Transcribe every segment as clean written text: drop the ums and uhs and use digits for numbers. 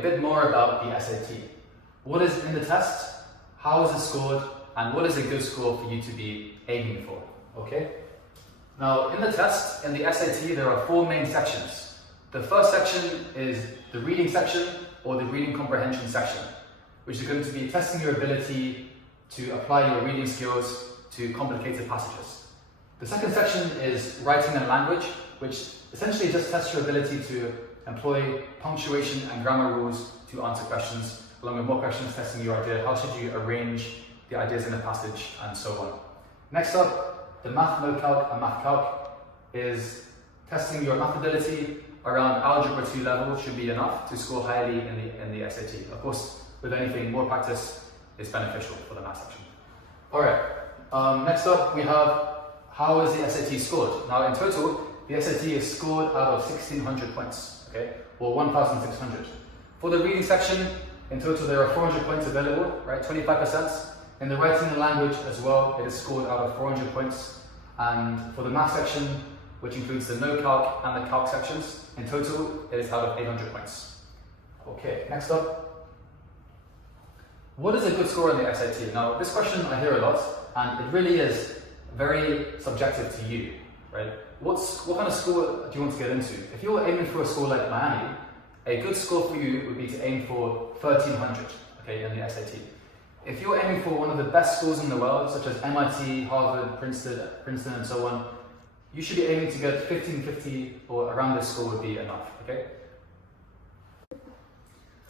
a bit more about the SAT. What is in the test, how is it scored, and what is a good score for you to be aiming for, okay? Now, in the test, in the SAT, there are 4 main sections. The first section is the reading section, or the reading comprehension section, which is going to be testing your ability to apply your reading skills to complicated passages. The second section is writing and language, which essentially just tests your ability to employ punctuation and grammar rules to answer questions, along with more questions testing your idea, how should you arrange the ideas in a passage, and so on. Next up, the math no calc and math calc is testing your math ability around algebra 2 level should be enough to score highly in the SAT. Of course, with anything, more practice is beneficial for the math section. All right, next up we have how is the SAT scored? Now in total, the SAT is scored out of 1,600 points, okay, or 1,600. For the reading section, in total there are 400 points available, right, 25%. In the writing and language as well, it is scored out of 400 points. And for the math section, which includes the no calc and the calc sections, in total it is out of 800 points. Okay, next up. What is a good score in the SAT? Now, this question I hear a lot, and it really is very subjective to you, right? What kind of score do you want to get into? If you're aiming for a score like Miami, a good score for you would be to aim for 1,300, okay, in the SAT. If you're aiming for one of the best schools in the world, such as MIT, Harvard, Princeton, and so on, you should be aiming to get 1,550 or around this score would be enough, okay?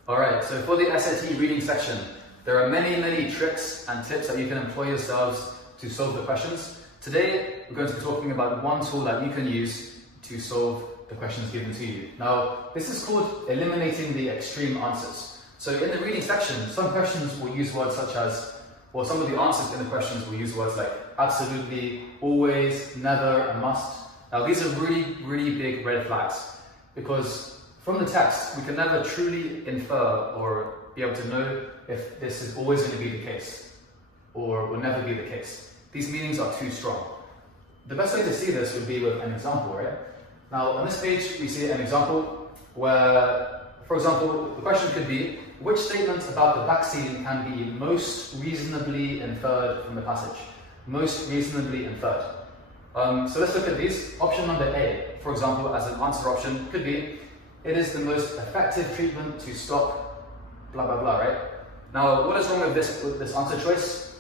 Alright, so for the SAT reading section, there are many tricks and tips that you can employ yourselves to solve the questions. Today, we're going to be talking about one tool that you can use to solve the questions given to you. Now, this is called eliminating the extreme answers. So in the reading section, some questions will use words such as, or some of the answers in the questions will use words like absolutely, always, never, and must. Now these are really big red flags, because from the text, we can never truly infer or be able to know if this is always going to be the case, or will never be the case. These meanings are too strong. The best way to see this would be with an example, right? Now on this page, we see an example where, for example, the question could be, which statement about the vaccine can be most reasonably inferred from the passage? Most reasonably inferred. So let's look at these. Option number A, for example, as an answer option, could be, it is the most effective treatment to stop blah blah blah, right? Now, what is wrong with this answer choice?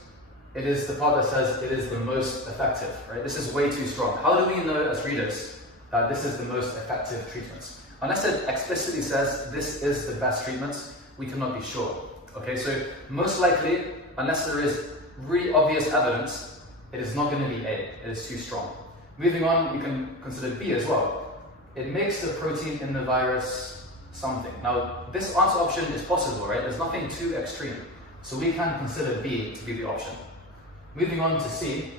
It is the part that says it is the most effective, right? This is way too strong. How do we know as readers that this is the most effective treatment? Unless it explicitly says this is the best treatment, we cannot be sure. Okay, so most likely, unless there is really obvious evidence, it is not going to be A. It is too strong. Moving on, you can consider B as well. It makes the protein in the virus something. Now, this answer option is possible, right? There's nothing too extreme. So we can consider B to be the option. Moving on to C,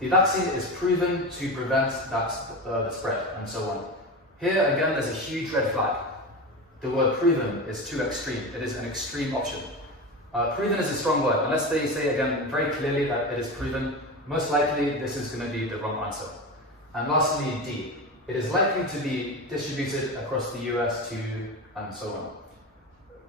the vaccine is proven to prevent the spread, and so on. Here, again, there's a huge red flag. The word proven is too extreme. It is an extreme option. Proven is a strong word. Unless they say, again, very clearly that it is proven, most likely this is going to be the wrong answer. And lastly, D. It is likely to be distributed across the US too, and so on.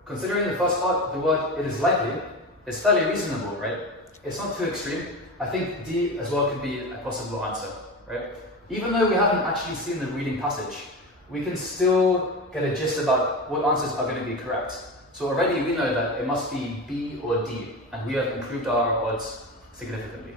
Considering the first part, the word it is likely is fairly reasonable, right? It's not too extreme. I think D as well could be a possible answer, right? Even though we haven't actually seen the reading passage, we can still get a gist about what answers are going to be correct. So already we know that it must be B or D, and we have improved our odds significantly.